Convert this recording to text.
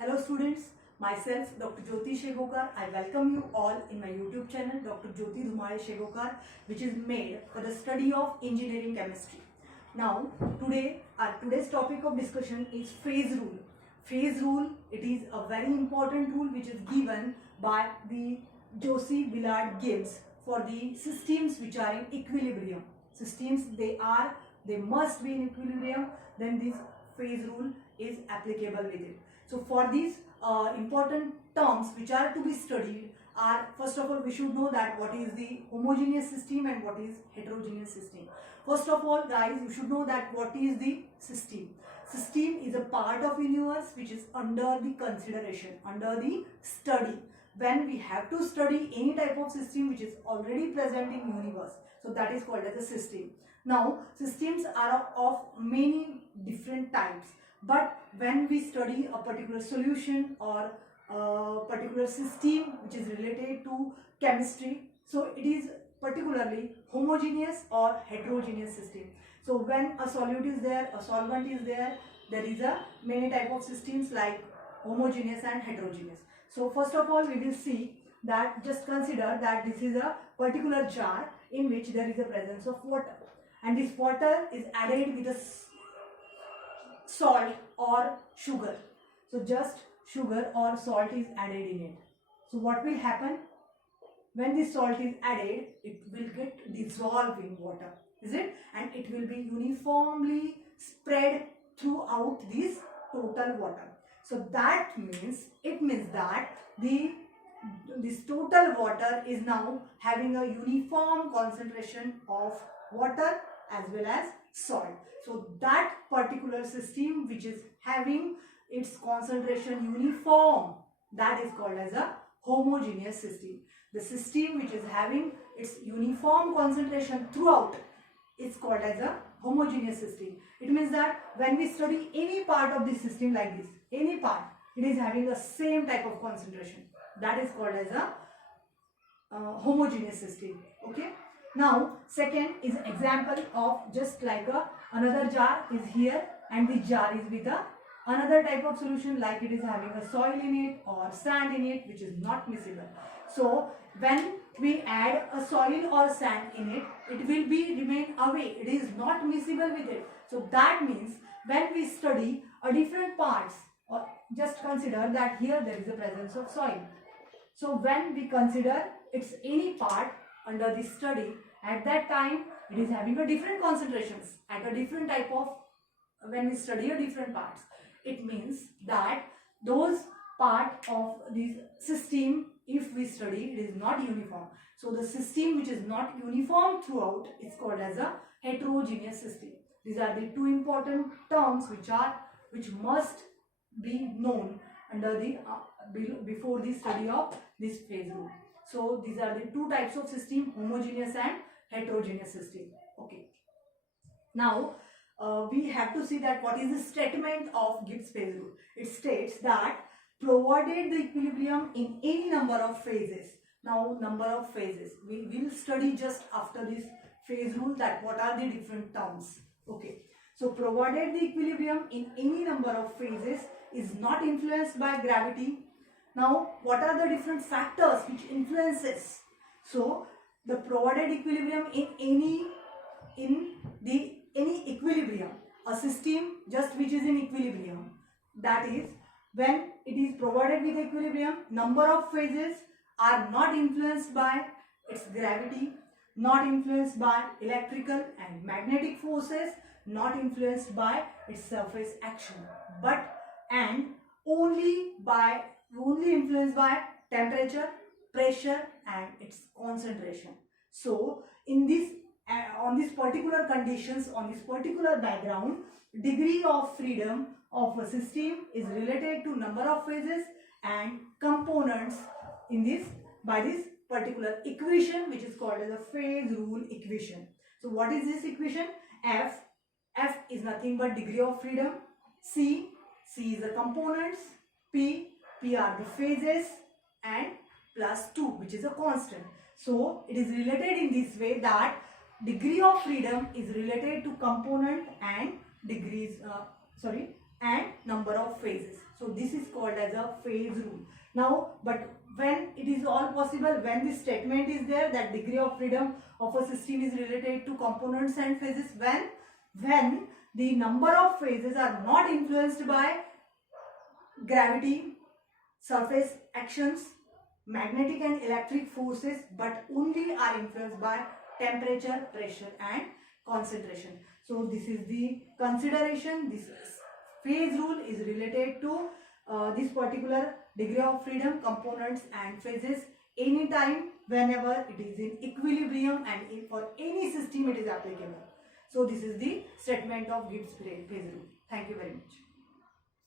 Hello students, myself Dr. Jyoti Shegokar. I welcome you all in my YouTube channel Dr. Jyoti Dhumale Shegokar, which is made for the study of engineering chemistry. Now today's topic of discussion is phase rule. Phase rule, it is a very important rule which is given by the Joseph Willard Gibbs for the systems which are in equilibrium. Systems they must be in equilibrium, then this phase rule is applicable with it. So for these important terms which are to be studied are, first of all, we should know that what is the homogeneous system and what is heterogeneous system. First of all, guys, you should know that what is the system. System is a part of universe which is under the consideration, under the study. When we have to study any type of system which is already present in universe, so that is called as a system. Now, systems are of many different types. But when we study a particular solution or a particular system which is related to chemistry, so it is particularly homogeneous or heterogeneous system. So when a solute is there, a solvent is there, there is a many type of systems like homogeneous and heterogeneous. So first of all, we will see that, just consider that this is a particular jar in which there is a presence of water, and this water is added with a salt or sugar. So just sugar or salt is added in it. So what will happen? When this salt is added, it will get dissolved in water, is it? And it will be uniformly spread throughout this total water. So that means, it means that this total water is now having a uniform concentration of water as well as salt. So that particular system which is having its concentration uniform, that is called as a homogeneous system. The system which is having its uniform concentration throughout is called as a homogeneous system. It means that when we study any part of this system like this, any part, it is having the same type of concentration. That is called as a homogeneous system. Okay. Now, second is example of just like another jar is here, and the jar is with another type of solution, like it is having a soil in it or sand in it which is not miscible. So when we add a soil or sand in it, it will be remain away. It is not miscible with it. So that means when we study a different parts, or just consider that here there is a presence of soil. So when we consider its any part under this study, at that time it is having a different concentrations at a different type of, when we study a different parts, it means that those part of this system, if we study, it is not uniform. So the system which is not uniform throughout is called as a heterogeneous system. These are the two important terms which must be known under the before the study of this phase rule. So these are the two types of system, homogeneous and heterogeneous system. Okay. Now we have to see that what is the statement of Gibbs phase rule. It states that provided the equilibrium in any number of phases. Now number of phases, we will study just after this phase rule that what are the different terms. Okay. So provided the equilibrium in any number of phases is not influenced by gravity. Now what are the different factors which influences? So the provided equilibrium in any equilibrium, a system just which is in equilibrium, that is when it is provided with equilibrium, number of phases are not influenced by its gravity, not influenced by electrical and magnetic forces, not influenced by its surface action, but and only influenced by temperature, pressure and its concentration. So in this on this particular conditions, on this particular background, degree of freedom of a system is related to number of phases and components in this by this particular equation which is called as a phase rule equation. So what is this equation? F is nothing but degree of freedom, C is the components, P are the phases, and plus 2 which is a constant. So it is related in this way that degree of freedom is related to component and and number of phases. So this is called called as a phase rule. Now, but when it is all possible, when this statement is there that degree of freedom of a system is related to components and phases, when the number of phases are not influenced by gravity, surface actions, magnetic and electric forces, but only are influenced by temperature, pressure and concentration. So this is the consideration. This phase rule is related to this particular degree of freedom, components and phases anytime, whenever it is in equilibrium, and for any system it is applicable. So this is the statement of Gibbs phase rule. Thank you very much.